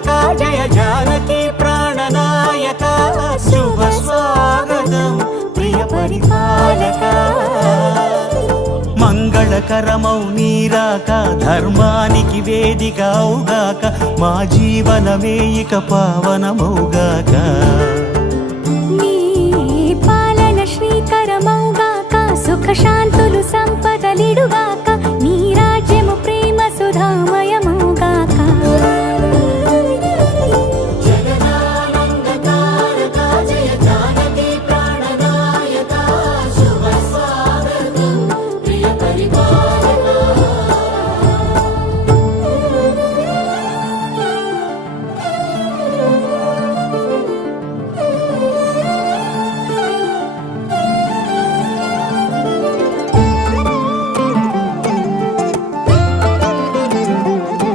రక్షక జయ జానకి ప్రాణనాయక శుభ స్వాగతం ప్రియ పరిపాలక మంగళకరమౌ నీరాక ధర్మానికి వేదిక అవుగాక మా జీవనమే ఇక పావనమౌగాక నీ పాలన శ్రీకరమౌగాక సుఖ శాంతులు సంపదలిడుగా